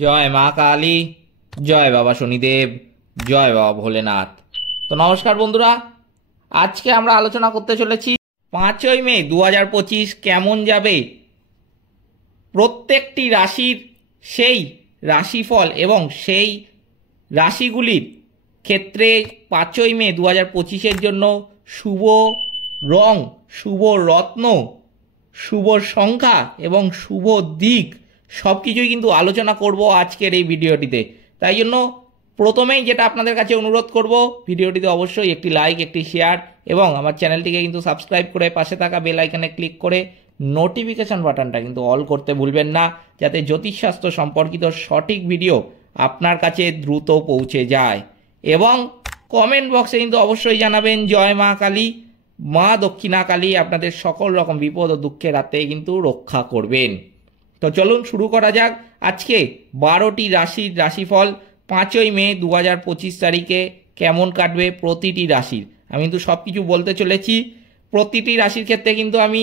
জয় মা কালী, জয় বাবা শনিদেব, জয় বাবা ভোলেনাথ। তো নমস্কার বন্ধুরা, আজকে আমরা আলোচনা করতে চলেছি 5ই মে 2025 কেমন যাবে প্রত্যেকটি রাশির সেই রাশিফল এবং সেই রাশিগুলির ক্ষেত্রে 5ই মে 2025-এর জন্য শুভ রং, শুভ রত্ন, শুভ সংখ্যা এবং শুভ দিক সব কিছুই কিন্তু আলোচনা করব আজকের এই ভিডিওটিতে। তাই জন্য প্রথমেই যেটা আপনাদের কাছে অনুরোধ করব, ভিডিওটিতে অবশ্যই একটি লাইক, একটি শেয়ার এবং আমার চ্যানেলটিকে কিন্তু সাবস্ক্রাইব করে পাশে থাকা বেল আইকনে ক্লিক করে নোটিফিকেশন বাটনটা কিন্তু অল করতে ভুলবেন না, যাতে জ্যোতিষশাস্ত্র সম্পর্কিত সঠিক ভিডিও আপনার কাছে দ্রুত পৌঁছে যায়। এবং কমেন্ট বক্সে কিন্তু অবশ্যই জানাবেন জয় মা কালী, মা দক্ষিণা কালী আপনাদের সকল রকম বিপদ ও দুঃখের হাত থেকে কিন্তু রক্ষা করবেন। তো চলুন শুরু করা যাক আজকে 12টি রাশির রাশিফল 5ই মে 2025 তারিখে কেমন কাটবে প্রতিটি রাশির। আমি কিন্তু সব কিছু বলতে চলেছি, প্রতিটি রাশির ক্ষেত্রে কিন্তু আমি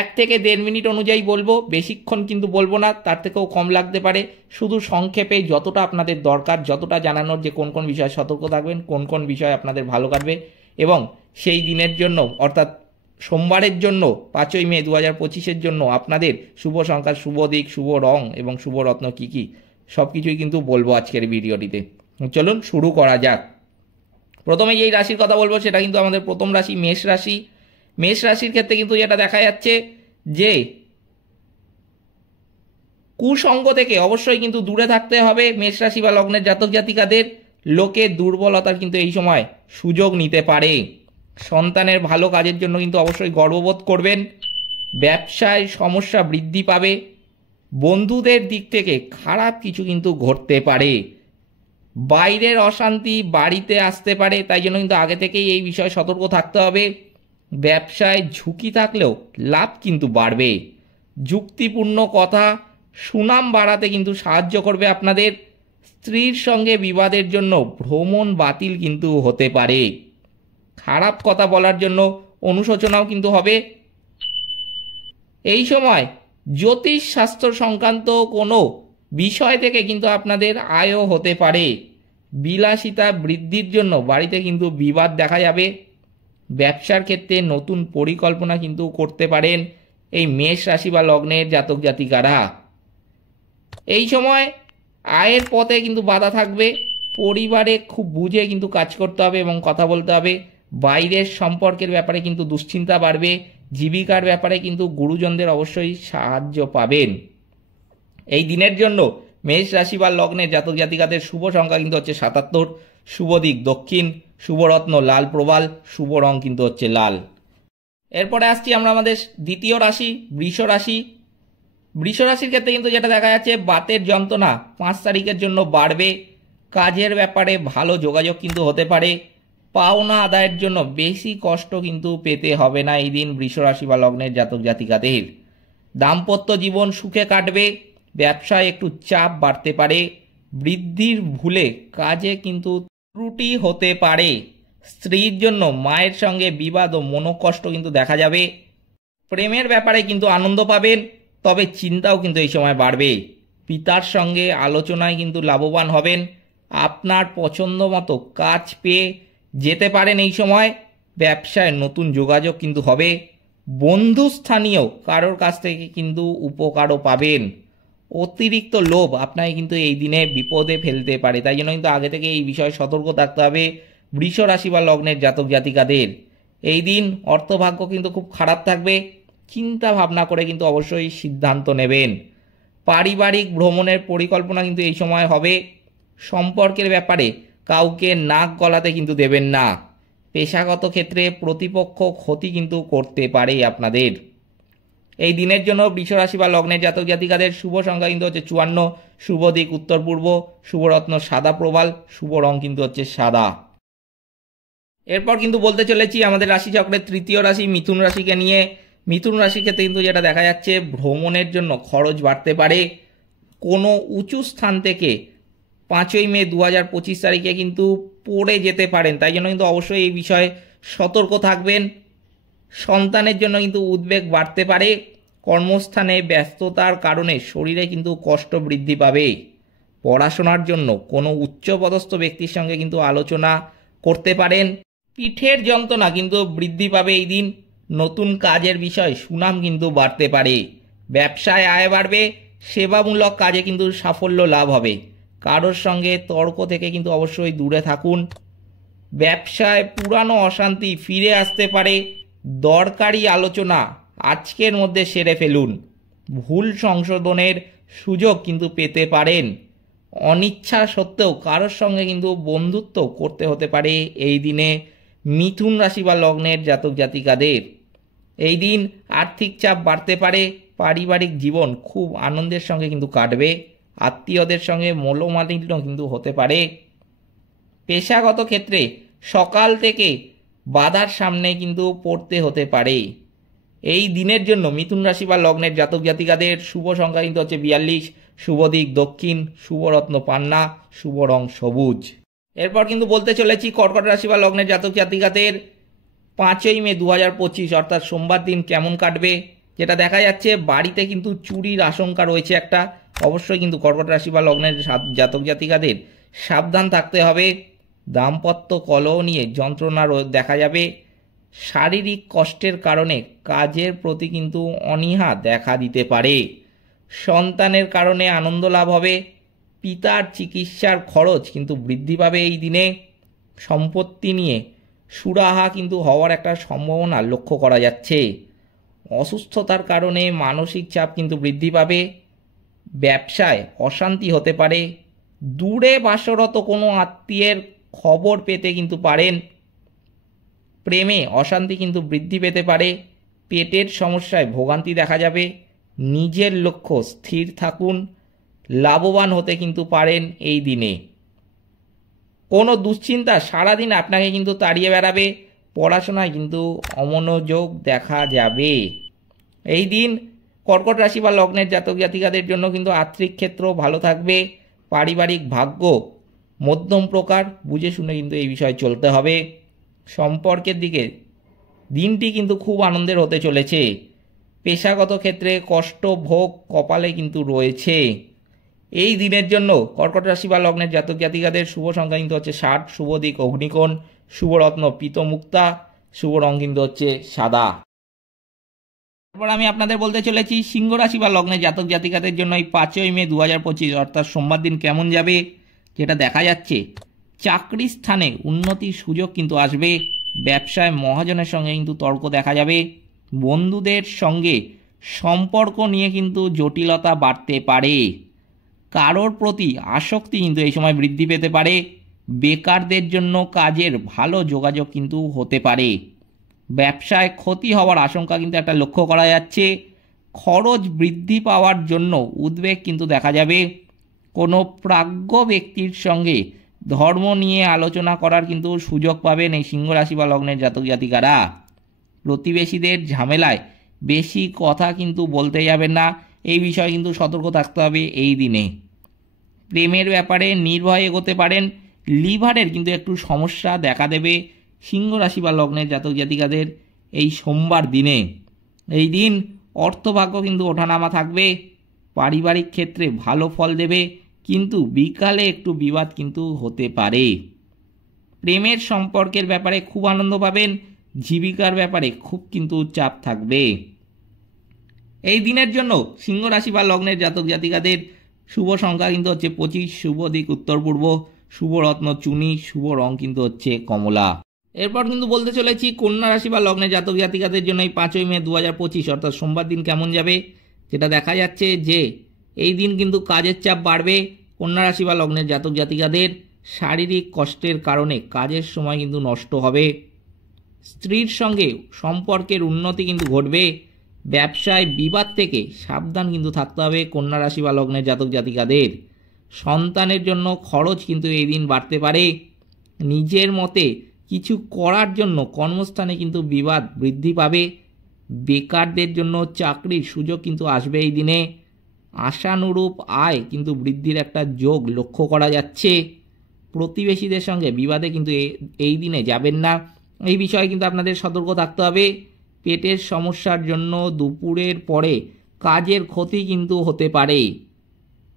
1 থেকে 1.5 মিনিট অনুযায়ী বলবো, বেশিক্ষণ কিন্তু বলবো না, তার থেকেও কম লাগতে পারে। শুধু সংক্ষেপে যতটা আপনাদের দরকার, যতটা জানানোর যে কোন কোন বিষয়ে সতর্ক থাকবেন, কোন কোন বিষয় আপনাদের ভালো কাটবে এবং সেই দিনের জন্য অর্থাৎ সোমবারের জন্য 5ই মে 2025-এর জন্য আপনাদের শুভ সংখ্যা, শুভ দিক, শুভ রং এবং শুভ রত্ন কী কী সব কিছুই কিন্তু বলবো আজকের ভিডিওটিতে। চলুন শুরু করা যাক। প্রথমে যেই রাশির কথা বলবো সেটা কিন্তু আমাদের প্রথম রাশি মেষ রাশি। মেষ রাশির ক্ষেত্রে কিন্তু যেটা দেখা যাচ্ছে যে কুসঙ্গ থেকে অবশ্যই কিন্তু দূরে থাকতে হবে মেষ রাশি বা লগ্নের জাতক জাতিকাদের। লোকের দুর্বলতার কিন্তু এই সময় সুযোগ নিতে পারে। সন্তানের ভালো কাজের জন্য কিন্তু অবশ্যই গর্ববোধ করবেন। ব্যবসায় সমস্যা বৃদ্ধি পাবে। বন্ধুদের দিক থেকে খারাপ কিছু কিন্তু ঘটতে পারে। বাইরের অশান্তি বাড়িতে আসতে পারে, তাই জন্য কিন্তু আগে থেকেই এই বিষয়ে সতর্ক থাকতে হবে। ব্যবসায় ঝুঁকি থাকলেও লাভ কিন্তু বাড়বে। যুক্তিপূর্ণ কথা সুনাম বাড়াতে কিন্তু সাহায্য করবে আপনাদের। স্ত্রীর সঙ্গে বিবাদের জন্য ভ্রমণ বাতিল কিন্তু হতে পারে। খারাপ কথা বলার জন্য অনুশোচনাও কিন্তু হবে। এই সময় জ্যোতিষ শাস্ত্র সংক্রান্ত কোনো বিষয় থেকে কিন্তু আপনাদের আয়ও হতে পারে। বিলাসিতা বৃদ্ধির জন্য বাড়িতে কিন্তু বিবাদ দেখা যাবে। ব্যবসার ক্ষেত্রে নতুন পরিকল্পনা কিন্তু করতে পারেন এই মেষ রাশি বা লগ্নের জাতক জাতিকারা। এই সময় আয়ের পথে কিন্তু বাধা থাকবে। পরিবারে খুব বুঝে কিন্তু কাজ করতে হবে এবং কথা বলতে হবে। বাইরের সম্পর্কের ব্যাপারে কিন্তু দুশ্চিন্তা বাড়বে। জীবিকার ব্যাপারে কিন্তু গুরুজনদের অবশ্যই সাহায্য পাবেন। এই দিনের জন্য মেষ রাশি বা লগ্নের জাতক জাতিকাদের শুভ সংখ্যা কিন্তু হচ্ছে 77, শুভ দিক দক্ষিণ, শুভ রত্ন লাল প্রবাল, শুভ রং কিন্তু হচ্ছে লাল। এরপরে আসছি আমরা আমাদের দ্বিতীয় রাশি বৃষ রাশি। বৃষ রাশির ক্ষেত্রে কিন্তু যেটা দেখা যাচ্ছে বাতের যন্ত্রণা 5 তারিখের জন্য বাড়বে। কাজের ব্যাপারে ভালো যোগাযোগ কিন্তু হতে পারে। পাওনা আদায়ের জন্য বেশি কষ্ট কিন্তু পেতে হবে না এই দিন বৃষ রাশি বা লগ্নের জাতক জাতিকাদের। দাম্পত্য জীবন সুখে কাটবে। ব্যবসায় একটু চাপ বাড়তে পারে। বৃদ্ধির ভুলে কাজে কিন্তু ত্রুটি হতে পারে। স্ত্রীর জন্য মায়ের সঙ্গে বিবাদ ও মনোকষ্ট কিন্তু দেখা যাবে। প্রেমের ব্যাপারে কিন্তু আনন্দ পাবেন, তবে চিন্তাও কিন্তু এই সময় বাড়বে। পিতার সঙ্গে আলোচনায় কিন্তু লাভবান হবেন। আপনার পছন্দ মতো কাজ পেয়ে যেতে পারেন এই সময়। ব্যবসায় নতুন যোগাযোগ কিন্তু হবে। বন্ধুস্থানীয় কারোর কাছ থেকে কিন্তু উপকারও পাবেন। অতিরিক্ত লোভ আপনাকে কিন্তু এই দিনে বিপদে ফেলতে পারে, তাই জন্য কিন্তু আগে থেকে এই বিষয়ে সতর্ক থাকতে হবে বৃষ রাশি বা লগ্নের জাতক জাতিকাদের। এই দিন অর্থভাগ্য কিন্তু খুব খারাপ থাকবে। চিন্তা ভাবনা করে কিন্তু অবশ্যই সিদ্ধান্ত নেবেন। পারিবারিক ভ্রমণের পরিকল্পনা কিন্তু এই সময় হবে। সম্পর্কের ব্যাপারে কাউকে নাক গলাতে কিন্তু দেবেন না। পেশাগত ক্ষেত্রে প্রতিপক্ষ ক্ষতি কিন্তু করতে পারে আপনাদের। এই দিনের জন্য বৃষ রাশি বা লগ্নের জাতক জাতিকাদের শুভ সংখ্যা কিন্তু হচ্ছে 54, শুভ দিক উত্তর পূর্ব, শুভ রত্ন সাদা প্রবাল, শুভ রং কিন্তু হচ্ছে সাদা। এরপর কিন্তু বলতে চলেছি আমাদের রাশিচক্রের তৃতীয় রাশি মিথুন রাশিকে নিয়ে। মিথুন রাশির ক্ষেত্রে কিন্তু যেটা দেখা যাচ্ছে ভ্রমণের জন্য খরচ বাড়তে পারে। কোনো উঁচু স্থান থেকে 5ই মে 2025 তারিখে কিন্তু পড়ে যেতে পারেন, তাই জন্য কিন্তু অবশ্যই এই বিষয়ে সতর্ক থাকবেন। সন্তানের জন্য কিন্তু উদ্বেগ বাড়তে পারে। কর্মস্থানে ব্যস্ততার কারণে শরীরে কিন্তু কষ্ট বৃদ্ধি পাবে। পড়াশোনার জন্য কোনো উচ্চপদস্থ ব্যক্তির সঙ্গে কিন্তু আলোচনা করতে পারেন। পিঠের যন্ত্রণা কিন্তু বৃদ্ধি পাবে এই দিন। নতুন কাজের বিষয় সুনাম কিন্তু বাড়তে পারে। ব্যবসায় আয় বাড়বে। সেবামূলক কাজে কিন্তু সাফল্য লাভ হবে। কারোর সঙ্গে তর্ক থেকে কিন্তু অবশ্যই দূরে থাকুন। ব্যবসায় পুরানো অশান্তি ফিরে আসতে পারে। দরকারি আলোচনা আজকের মধ্যে সেরে ফেলুন। ভুল সংশোধনের সুযোগ কিন্তু পেতে পারেন। অনিচ্ছা সত্ত্বেও কারোর সঙ্গে কিন্তু বন্ধুত্ব করতে হতে পারে এই দিনে মিথুন রাশি বা লগ্নের জাতক জাতিকাদের। এই দিন আর্থিক চাপ বাড়তে পারে। পারিবারিক জীবন খুব আনন্দের সঙ্গে কিন্তু কাটবে। আত্মীয়দের সঙ্গে মনোমালিন্য কিন্তু হতে পারে। পেশাগত ক্ষেত্রে সকাল থেকে বাধার সামনে কিন্তু পড়তে হতে পারে। এই দিনের জন্য মিথুন রাশি বা লগ্নের জাতক জাতিকাদের শুভ সংখ্যা কিন্তু হচ্ছে 42, শুভ দিক দক্ষিণ, শুভ রত্ন পান্না, শুভ রং সবুজ। এরপর কিন্তু বলতে চলেছি কর্কট রাশি বা লগ্নের জাতক জাতিকাদের 5ই মে 2025 অর্থাৎ সোমবার দিন কেমন কাটবে। যেটা দেখা যাচ্ছে বাড়িতে কিন্তু চুরির আশঙ্কা রয়েছে একটা। অবশ্যই কিন্তু কর্কট রাশি বা লগ্নের জাতক জাতিকাদের সাবধান থাকতে হবে। দাম্পত্য কলহ নিয়ে যন্ত্রণা দেখা যাবে। শারীরিক কষ্টের কারণে কাজের প্রতি কিন্তু অনীহা দেখা দিতে পারে। সন্তানের কারণে আনন্দ লাভ হবে। পিতার চিকিৎসার খরচ কিন্তু বৃদ্ধি পাবে এই দিনে। সম্পত্তি নিয়ে সুরাহা কিন্তু হওয়ার একটা সম্ভাবনা লক্ষ্য করা যাচ্ছে। অসুস্থতার কারণে মানসিক চাপ কিন্তু বৃদ্ধি পাবে। ব্যবসায় অশান্তি হতে পারে। দূরে বাসরত কোনো আত্মীয়ের খবর পেতে কিন্তু পারেন। প্রেমে অশান্তি কিন্তু বৃদ্ধি পেতে পারে। পেটের সমস্যায় ভোগান্তি দেখা যাবে। নিজের লক্ষ্য স্থির থাকুন। লাভবান হতে কিন্তু পারেন এই দিনে। কোনো দুশ্চিন্তা সারাদিন আপনাকে কিন্তু তাড়িয়ে বেড়াবে। পড়াশোনায় কিন্তু অমনোযোগ দেখা যাবে। এই দিন কর্কট রাশি বা লগ্নের জাতক জাতিকাদের জন্য কিন্তু আর্থিক ক্ষেত্র ভালো থাকবে। পারিবারিক ভাগ্য মধ্যম প্রকার, বুঝে শুনে কিন্তু এই বিষয়ে চলতে হবে। সম্পর্কের দিকে দিনটি কিন্তু খুব আনন্দের হতে চলেছে। পেশাগত ক্ষেত্রে কষ্ট ভোগ কপালে কিন্তু রয়েছে। এই দিনের জন্য কর্কট রাশি বা লগ্নের জাতক জাতিকাদের শুভ সংখ্যা কিন্তু হচ্ছে 60, শুভ দিক অগ্নিকোণ, শুভ রত্ন পীতমুক্তা, শুভ রং কিন্তু হচ্ছে সাদা। তারপর আমি আপনাদের বলতে চলেছি সিংহ রাশি বা লগ্নের জাতক জাতিকাদের জন্য এই 5ই মে 2025 অর্থাৎ সোমবার দিন কেমন যাবে। যেটা দেখা যাচ্ছে চাকরি স্থানে উন্নতির সুযোগ কিন্তু আসবে। ব্যবসায় মহাজনের সঙ্গে কিন্তু তর্ক দেখা যাবে। বন্ধুদের সঙ্গে সম্পর্ক নিয়ে কিন্তু জটিলতা বাড়তে পারে। কারোর প্রতি আসক্তি কিন্তু এই সময় বৃদ্ধি পেতে পারে। বেকারদের জন্য কাজের ভালো যোগাযোগ কিন্তু হতে পারে। ব্যবসায় ক্ষতি হওয়ার আশঙ্কা কিন্তু একটা লক্ষ্য করা যাচ্ছে। খরচ বৃদ্ধি পাওয়ার জন্য উদ্বেগ কিন্তু দেখা যাবে। কোনো প্রাজ্ঞ ব্যক্তির সঙ্গে ধর্ম নিয়ে আলোচনা করার কিন্তু সুযোগ পাবেন এই সিংহ রাশি বা লগ্নের জাতক জাতিকারা। প্রতিবেশীদের ঝামেলায় বেশি কথা কিন্তু বলতে যাবেন না। এই বিষয়ে কিন্তু সতর্ক থাকতে হবে এই দিনে। প্রেমের ব্যাপারে নির্ভয়ে এগোতে পারেন। লিভারের কিন্তু একটু সমস্যা দেখা দেবে সিংহ রাশি বা লগ্নের জাতক জাতিকাদের এই সোমবার দিনে। এই দিন অর্থভাগ্য কিন্তু ওঠানামা থাকবে। পারিবারিক ক্ষেত্রে ভালো ফল দেবে, কিন্তু বিকালে একটু বিবাদ কিন্তু হতে পারে। প্রেমের সম্পর্কের ব্যাপারে খুব আনন্দ পাবেন। জীবিকার ব্যাপারে খুব কিন্তু চাপ থাকবে। এই দিনের জন্য সিংহ রাশি বা লগ্নের জাতক জাতিকাদের শুভ সংখ্যা কিন্তু হচ্ছে 25, শুভ দিক উত্তর পূর্ব, শুভ রত্ন চুনি, শুভ রং কিন্তু হচ্ছে কমলা। এরপর কিন্তু বলতে চলেছি কন্যা রাশি বা লগ্নের জাতক জাতিকাদের জন্য এই 5ই মে 2025 অর্থাৎ সোমবার দিন কেমন যাবে। যেটা দেখা যাচ্ছে যে এই দিন কিন্তু কাজের চাপ বাড়বে। কন্যা রাশি বা লগ্নের জাতক জাতিকাদের শারীরিক কষ্টের কারণে কাজের সময় কিন্তু নষ্ট হবে। স্ত্রীর সঙ্গে সম্পর্কের উন্নতি কিন্তু ঘটবে। ব্যবসায় বিবাদ থেকে সাবধান কিন্তু থাকতে হবে কন্যা রাশি বা লগ্নের জাতক জাতিকাদের। সন্তানের জন্য খরচ কিন্তু এই দিন বাড়তে পারে। নিজের মতে কিছু করার জন্য কর্মস্থানে কিন্তু বিবাদ বৃদ্ধি পাবে। বেকারদের জন্য চাকরির সুযোগ কিন্তু আসবে এই দিনে। আশানুরূপ আয় কিন্তু বৃদ্ধির একটা যোগ লক্ষ্য করা যাচ্ছে। প্রতিবেশীদের সঙ্গে বিবাদে কিন্তু এই দিনে যাবেন না। এই বিষয়ে কিন্তু আপনাদের সতর্ক থাকতে হবে। পেটের সমস্যার জন্য দুপুরের পরে কাজের ক্ষতি কিন্তু হতে পারে।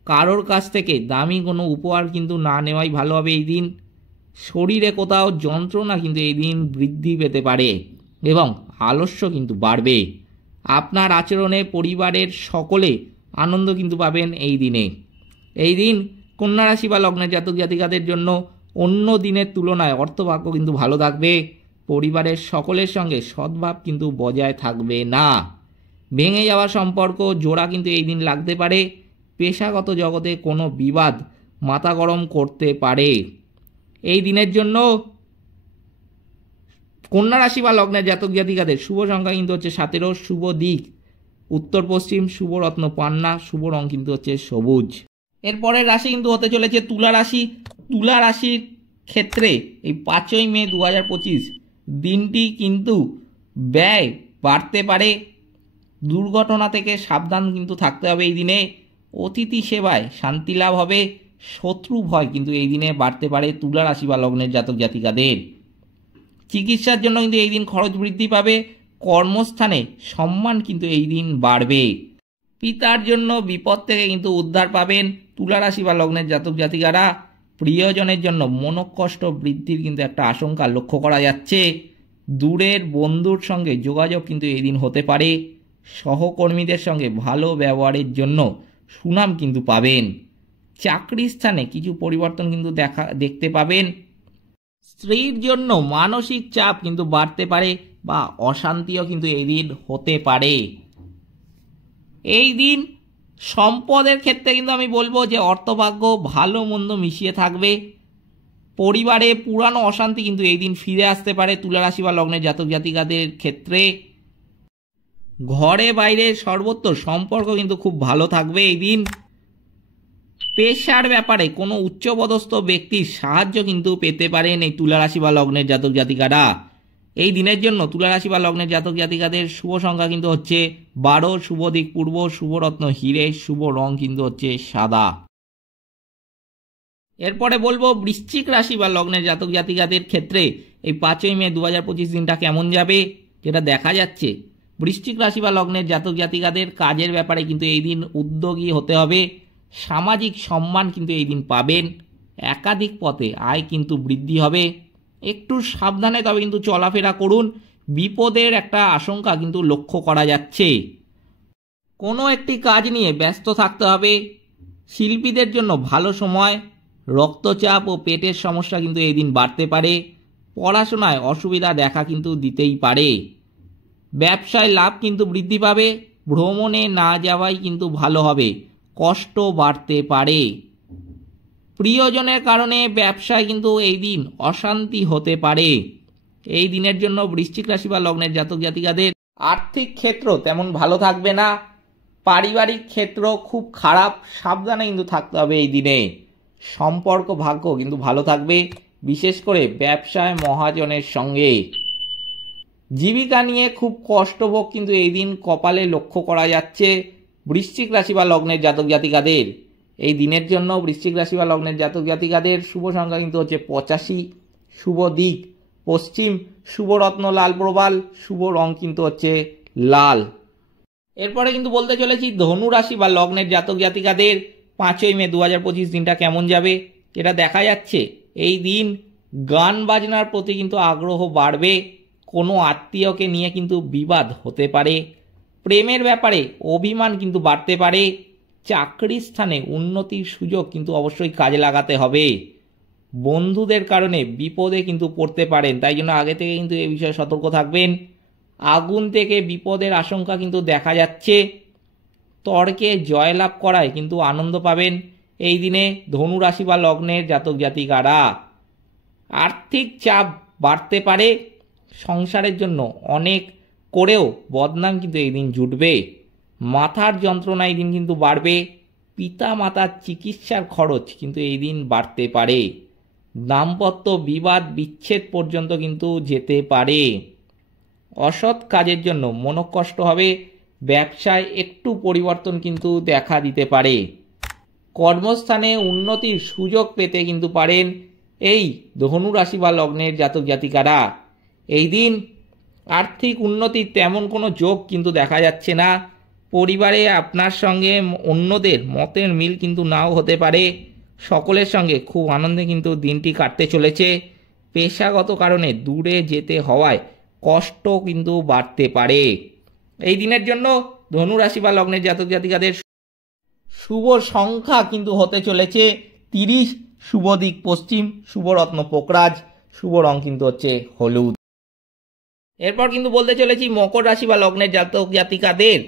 কারোর কাছ থেকে দামি কোনো উপহার কিন্তু না নেওয়াই ভালো হবে এই দিন। শরীরে কোথাও যন্ত্রণা কিন্তু এই দিন বৃদ্ধি পেতে পারে এবং আলস্য কিন্তু বাড়বে। আপনার আচরণে পরিবারের সকলে আনন্দ কিন্তু পাবেন এই দিনে। এই দিন কন্যা রাশি বা লগ্নের জাতক জাতিকাদের জন্য অন্য দিনের তুলনায় অর্থভাগ্য কিন্তু ভালো থাকবে। পরিবারের সকলের সঙ্গে সদ্ভাব কিন্তু বজায় থাকবে না। ভেঙে যাওয়া সম্পর্ক জোড়া কিন্তু এই দিন লাগতে পারে। পেশাগত জগতে কোনো বিবাদ মাথা গরম করতে পারে। এই দিনের জন্য কন্যা রাশি বা লগ্নের জাতক জাতিকাদের শুভ সংখ্যা কিন্তু হচ্ছে 17, শুভ দিক উত্তর পশ্চিম, শুভ রত্ন পান্না, শুভ রং কিন্তু হচ্ছে সবুজ। এরপরের রাশি কিন্তু হতে চলেছে তুলা রাশি। তুলা রাশির ক্ষেত্রে এই 5ই মে 2025 দিনটি কিন্তু ব্যয় বাড়তে পারে। দুর্ঘটনা থেকে সাবধান কিন্তু থাকতে হবে এই দিনে। অতিথি সেবায় শান্তি লাভ হবে। শত্রু ভয় কিন্তু এই দিনে বাড়তে পারে তুলা রাশি বা লগ্নের জাতক জাতিকাদের। চিকিৎসার জন্য কিন্তু এই দিন খরচ বৃদ্ধি পাবে। কর্মস্থানে সম্মান কিন্তু এই দিন বাড়বে। পিতার জন্য বিপদ থেকে কিন্তু উদ্ধার পাবেন তুলা রাশি বা লগ্নের জাতক জাতিকারা। প্রিয়জনের জন্য মনোকষ্ট বৃদ্ধির কিন্তু একটা আশঙ্কা লক্ষ্য করা যাচ্ছে। দূরের বন্ধুর সঙ্গে যোগাযোগ কিন্তু এই দিন হতে পারে। সহকর্মীদের সঙ্গে ভালো ব্যবহারের জন্য সুনাম কিন্তু পাবেন। চাকরি স্থানে কিছু পরিবর্তন কিন্তু দেখতে পাবেন। স্ত্রীর জন্য মানসিক চাপ কিন্তু বাড়তে পারে বা অশান্তিও কিন্তু এই দিন হতে পারে। এই দিন সম্পদের ক্ষেত্রে কিন্তু আমি বলবো যে অর্থভাগ্য ভালো মন্দ মিশিয়ে থাকবে। পরিবারে পুরানো অশান্তি কিন্তু এই দিন ফিরে আসতে পারে তুলা রাশি বা লগ্নের জাতক জাতিকাদের ক্ষেত্রে। ঘরে বাইরে সর্বত্র সম্পর্ক কিন্তু খুব ভালো থাকবে এই দিন। পেশার ব্যাপারে কোনো উচ্চপদস্থ ব্যক্তির সাহায্য কিন্তু পেতে পারেন এই তুলা রাশি বা লগ্নের জাতক জাতিকারা। এই দিনের জন্য তুলা রাশি বা লগ্নের জাতক জাতিকাদের শুভ সংখ্যা কিন্তু হচ্ছে 12, শুভ দিক পূর্ব, শুভ রত্ন হিরে, শুভ রং কিন্তু হচ্ছে সাদা। এরপরে বলবো বৃশ্চিক রাশি বা লগ্নের জাতক জাতিকাদের ক্ষেত্রে এই 5ই মে 2025 দিনটা কেমন যাবে, যেটা দেখা যাচ্ছে বৃশ্চিক রাশি বা লগ্নের জাতক জাতিকাদের কাজের ব্যাপারে কিন্তু এই দিন উদ্যোগী হতে হবে। সামাজিক সম্মান কিন্তু এই দিন পাবেন। একাধিক পথে আয় কিন্তু বৃদ্ধি হবে। একটু সাবধানে তবে কিন্তু চলাফেরা করুন। বিপদের একটা আশঙ্কা কিন্তু লক্ষ্য করা যাচ্ছে। কোনো একটি কাজ নিয়ে ব্যস্ত থাকতে হবে। শিল্পীদের জন্য ভালো সময়। রক্তচাপ ও পেটের সমস্যা কিন্তু এই দিন বাড়তে পারে। পড়াশোনায় অসুবিধা দেখা কিন্তু দিতেই পারে। ব্যবসায় লাভ কিন্তু বৃদ্ধি পাবে। ভ্রমণে না যাওয়াই কিন্তু ভালো হবে। কষ্ট বাড়তে পারে। প্রিয়জনের কারণে ব্যবসায় কিন্তু এই দিন অশান্তি হতে পারে। এই দিনের জন্য বৃশ্চিক রাশি বা লগ্নের জাতক জাতিকাদের আর্থিক ক্ষেত্র তেমন ভালো থাকবে না। পারিবারিক ক্ষেত্র খুব খারাপ, সাবধানে কিন্তু থাকতে হবে এই দিনে। সম্পর্ক ভাগ্য কিন্তু ভালো থাকবে, বিশেষ করে ব্যবসায় মহাজনের সঙ্গে। জীবিকা নিয়ে খুব কষ্টভোগ কিন্তু এই দিন কপালে লক্ষ্য করা যাচ্ছে বৃশ্চিক রাশি বা লগ্নের জাতক জাতিকাদের। এই দিনের জন্য বৃশ্চিক রাশি বা লগ্নের জাতক জাতিকাদের শুভ সংখ্যা কিন্তু হচ্ছে 85, শুভ দিক পশ্চিম, শুভ রত্ন লাল প্রবাল, শুভ রং কিন্তু হচ্ছে লাল। এরপরে কিন্তু বলতে চলেছি ধনু রাশি বা লগ্নের জাতক জাতিকাদের 5ই মে 2025 দিনটা কেমন যাবে, যেটা দেখা যাচ্ছে এই দিন গান বাজনার প্রতি কিন্তু আগ্রহ বাড়বে। কোনো আত্মীয়কে নিয়ে কিন্তু বিবাদ হতে পারে। প্রেমের ব্যাপারে অভিমান কিন্তু বাড়তে পারে। চাকরি স্থানে উন্নতির সুযোগ কিন্তু অবশ্যই কাজে লাগাতে হবে। বন্ধুদের কারণে বিপদে কিন্তু পড়তে পারেন, তাই জন্য আগে থেকে কিন্তু এই বিষয়ে সতর্ক থাকবেন। আগুন থেকে বিপদের আশঙ্কা কিন্তু দেখা যাচ্ছে। তর্কে জয়লাভ করায় কিন্তু আনন্দ পাবেন এই দিনে ধনু রাশি বা লগ্নের জাতক জাতিকারা। আর্থিক চাপ বাড়তে পারে। সংসারের জন্য অনেক করেও বদনাম কিন্তু এই দিন জুটবে। মাথার যন্ত্রণা এই দিন কিন্তু বাড়বে। পিতা মাতার চিকিৎসার খরচ কিন্তু এই দিন বাড়তে পারে। দাম্পত্য বিবাদ বিচ্ছেদ পর্যন্ত কিন্তু যেতে পারে। অসৎ কাজের জন্য মনোকষ্ট হবে। ব্যবসায় একটু পরিবর্তন কিন্তু দেখা দিতে পারে। কর্মস্থানে উন্নতির সুযোগ পেতে কিন্তু পারেন এই ধনু রাশি বা লগ্নের জাতক জাতিকারা। এই দিন আর্থিক উন্নতির তেমন কোনো যোগ কিন্তু দেখা যাচ্ছে না। পরিবারে আপনার সঙ্গে অন্যদের মতের মিল কিন্তু নাও হতে পারে। সকলের সঙ্গে খুব আনন্দে কিন্তু দিনটি কাটতে চলেছে। পেশাগত কারণে দূরে যেতে হওয়ায় কষ্ট কিন্তু বাড়তে পারে। এই দিনের জন্য ধনু রাশি বা লগ্নের জাতক জাতিকাদের শুভ সংখ্যা কিন্তু হতে চলেছে 30, শুভ দিক পশ্চিম, শুভ রত্ন পোকরাজ, শুভ রং কিন্তু হচ্ছে হলুদ। এরপর কিন্তু বলতে চলেছি মকর রাশি বা লগ্নের জাতক জাতিকাদের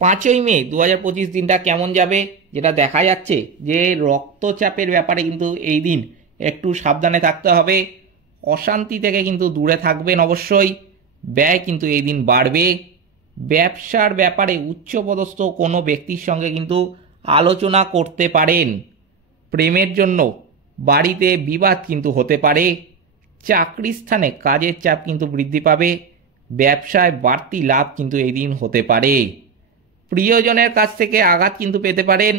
5ই মে 2025 দিনটা কেমন যাবে। যেটা দেখা যাচ্ছে যে রক্তচাপের ব্যাপারে কিন্তু এই দিন একটু সাবধানে থাকতে হবে। অশান্তি থেকে কিন্তু দূরে থাকবেন অবশ্যই। ব্যয় কিন্তু এই দিন বাড়বে। ব্যবসার ব্যাপারে উচ্চপদস্থ কোনো ব্যক্তির সঙ্গে কিন্তু আলোচনা করতে পারেন। প্রেমের জন্য বাড়িতে বিবাদ কিন্তু হতে পারে। চাকরি স্থানে কাজের চাপ কিন্তু বৃদ্ধি পাবে। ব্যবসায় বাড়তি লাভ কিন্তু এই দিন হতে পারে। প্রিয়জনের কাছ থেকে আঘাত কিন্তু পেতে পারেন।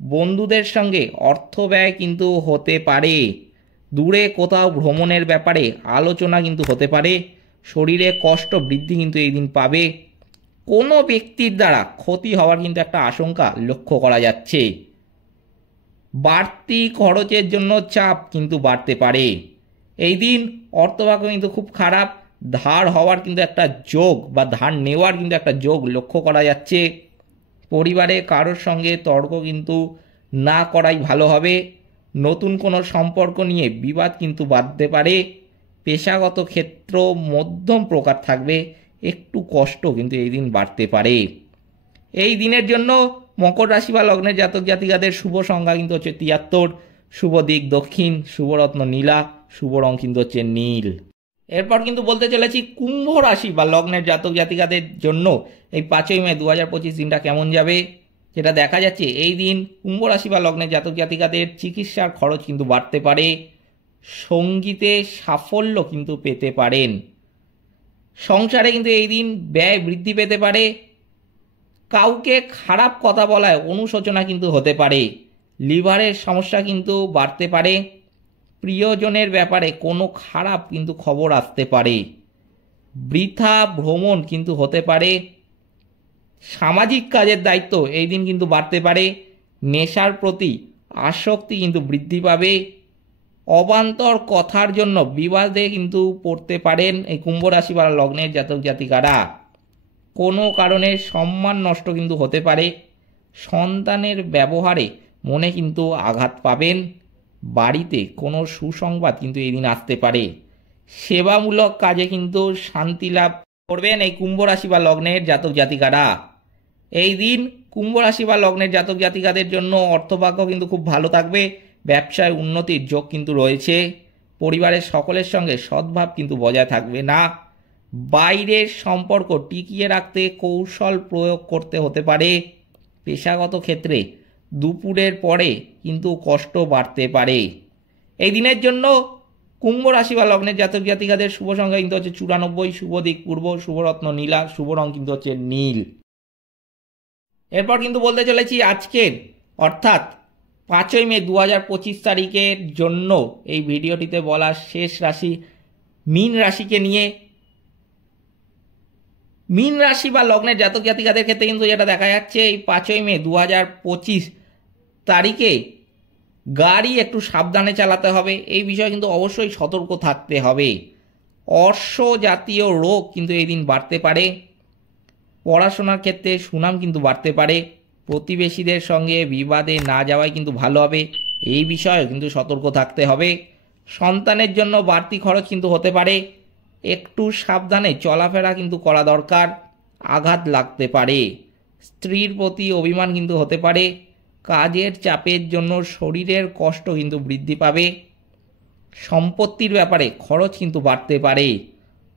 বন্ধুদের সঙ্গে অর্থ ব্যয় কিন্তু হতে পারে। দূরে কোথাও ভ্রমণের ব্যাপারে আলোচনা কিন্তু হতে পারে। শরীরে কষ্ট বৃদ্ধি কিন্তু এই দিন পাবে। কোনো ব্যক্তির দ্বারা ক্ষতি হওয়ার কিন্তু একটা আশঙ্কা লক্ষ্য করা যাচ্ছে। বাড়তি খরচের জন্য চাপ কিন্তু বাড়তে পারে। এই দিন অর্থভাগ্য কিন্তু খুব খারাপ। ধার হওয়ার কিন্তু একটা যোগ বা ধার নেওয়ার কিন্তু একটা যোগ লক্ষ্য করা যাচ্ছে। পরিবারে কারোর সঙ্গে তর্ক কিন্তু না করাই ভালো হবে। নতুন কোনো সম্পর্ক নিয়ে বিবাদ কিন্তু বাড়তে পারে। পেশাগত ক্ষেত্র মধ্যম প্রকার থাকবে। একটু কষ্ট কিন্তু এই দিন বাড়তে পারে। এই দিনের জন্য মকর রাশি বা লগ্নের জাতক জাতিকাদের শুভ সংখ্যা কিন্তু হচ্ছে 73, শুভ দিক দক্ষিণ, শুভরত্ন নীলা, শুভ রং কিন্তু হচ্ছে নীল। এরপর কিন্তু বলতে চলেছি কুম্ভ রাশি বা লগ্নের জাতক জাতিকাদের জন্য এই 5ই মে 2025 দিনটা কেমন যাবে। যেটা দেখা যাচ্ছে এই দিন কুম্ভ রাশি বা লগ্নের জাতক জাতিকাদের চিকিৎসার খরচ কিন্তু বাড়তে পারে। সঙ্গীতে সাফল্য কিন্তু পেতে পারেন। সংসারে কিন্তু এই দিন ব্যয় বৃদ্ধি পেতে পারে। কাউকে খারাপ কথা বলায় অনুশোচনা কিন্তু হতে পারে। লিভারের সমস্যা কিন্তু বাড়তে পারে। প্রিয়জনের ব্যাপারে কোনো খারাপ কিন্তু খবর আসতে পারে। বৃথা ভ্রমণ কিন্তু হতে পারে। সামাজিক কাজের দায়িত্ব এই দিন কিন্তু বাড়তে পারে। নেশার প্রতি আসক্তি কিন্তু বৃদ্ধি পাবে। অবান্তর কথার জন্য বিবাদে কিন্তু পড়তে পারেন এই কুম্ভ রাশি বা লগ্নের জাতক জাতিকারা। কোনো কারণে সম্মান নষ্ট কিন্তু হতে পারে। সন্তানের ব্যবহারে মনে কিন্তু আঘাত পাবেন। বাড়িতে কোনো সুসংবাদ কিন্তু এই দিন আসতে পারে। সেবামূলক কাজে কিন্তু শান্তি লাভ করবেন এই কুম্ভ রাশি বা লগ্নের জাতক জাতিকারা। এই দিন কুম্ভ রাশি বা লগ্নের জাতক জাতিকাদের জন্য অর্থভাগ্য কিন্তু খুব ভালো থাকবে। ব্যবসায় উন্নতির যোগ কিন্তু রয়েছে। পরিবারের সকলের সঙ্গে সদ্ভাব কিন্তু বজায় থাকবে না। বাইরের সম্পর্ক টিকিয়ে রাখতে কৌশল প্রয়োগ করতে হতে পারে। পেশাগত ক্ষেত্রে দুপুরের পরে কিন্তু কষ্ট বাড়তে পারে। এই দিনের জন্য কুম্ভ রাশি বা লগ্নের জাতক জাতিকাদের শুভ সংখ্যা কিন্তু হচ্ছে 94, শুভ দিক পূর্ব, শুভরত্ন নীলা, শুভ রং কিন্তু হচ্ছে নীল। এরপর কিন্তু বলতে চলেছি আজকের অর্থাৎ 5ই মে 2025 তারিখের জন্য এই ভিডিওটিতে বলা শেষ রাশি মীন রাশিকে নিয়ে। মীন রাশি বা লগ্নের জাতক জাতিকাদের ক্ষেত্রে কিন্তু যেটা দেখা যাচ্ছে এই 5ই মে 2025 তারিখে গাড়ি একটু সাবধানে চালাতে হবে। এই বিষয়ে কিন্তু অবশ্যই সতর্ক থাকতে হবে। অর্শ জাতীয় রোগ কিন্তু এই দিন বাড়তে পারে। পড়াশোনার ক্ষেত্রে সুনাম কিন্তু বাড়তে পারে। প্রতিবেশীদের সঙ্গে বিবাদে না যাওয়াই কিন্তু ভালো হবে। এই বিষয়ে কিন্তু সতর্ক থাকতে হবে। সন্তানের জন্য বাড়তি খরচ কিন্তু হতে পারে। একটু সাবধানে চলাফেরা কিন্তু করা দরকার। আঘাত লাগতে পারে। স্ত্রীর প্রতি অভিমান কিন্তু হতে পারে। কাজের চাপের জন্য শরীরের কষ্ট কিন্তু বৃদ্ধি পাবে। সম্পত্তির ব্যাপারে খরচ কিন্তু বাড়তে পারে।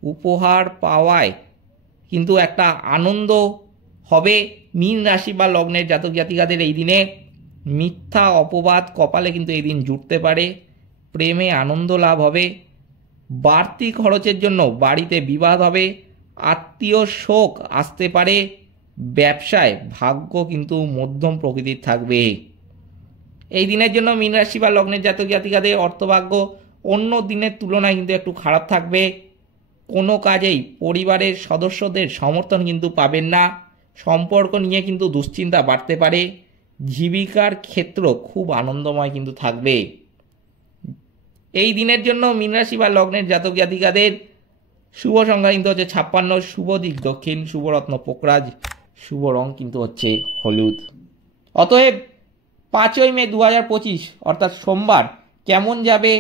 উপহার পাওয়ায় কিন্তু একটা আনন্দ হবে মীন রাশি বা লগ্নের জাতক জাতিকাদের এই দিনে। মিথ্যা অপবাদ কপালে কিন্তু এই দিন জুটতে পারে। প্রেমে আনন্দ লাভ হবে। বাড়তি খরচের জন্য বাড়িতে বিবাদ হবে। আত্মীয় শোক আসতে পারে। ব্যবসায় ভাগ্য কিন্তু মধ্যম প্রকৃতির থাকবে। এই দিনের জন্য মীন রাশি বা লগ্নের জাতক জাতিকাদের অর্থভাগ্য অন্য দিনের তুলনায় কিন্তু একটু খারাপ থাকবে। কোনো কাজেই পরিবারের সদস্যদের সমর্থন কিন্তু পাবেন না। সম্পর্ক নিয়ে কিন্তু দুশ্চিন্তা বাড়তে পারে। জীবিকার ক্ষেত্র খুব আনন্দময় কিন্তু থাকবে। এই দিনের জন্য মীন রাশি বা লগ্নের জাতক জাতিকাদের শুভ সংখ্যা কিন্তু হচ্ছে 56, শুভ দিক দক্ষিণ, শুভরত্ন পোকরাজ, শুভ রং কিন্তু হচ্ছে হলুদ। অতএব 5ই মে 2025 অর্থাৎ সোমবার কেমন যাবে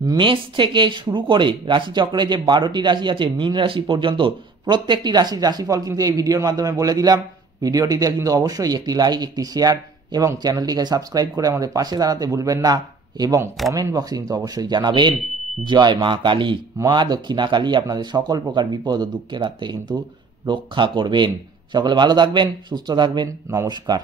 মেষ থেকে শুরু করে রাশিচক্রে যে 12টি রাশি আছে মীন রাশি পর্যন্ত প্রত্যেকটি রাশির রাশিফল কিন্তু এই ভিডিওর মাধ্যমে বলে দিলাম। ভিডিওটিতে কিন্তু অবশ্যই একটি লাইক, একটি শেয়ার এবং চ্যানেলটিকে সাবস্ক্রাইব করে আমাদের পাশে দাঁড়াতে ভুলবেন না এবং কমেন্ট বক্সে কিন্তু অবশ্যই জানাবেন। জয় মা কালী, মা দক্ষিণা কালী আপনাদের সকল প্রকার বিপদ ও দুঃখের হাত থেকে কিন্তু রক্ষা করবেন। সকলে ভালো থাকবেন, সুস্থ থাকবেন। নমস্কার।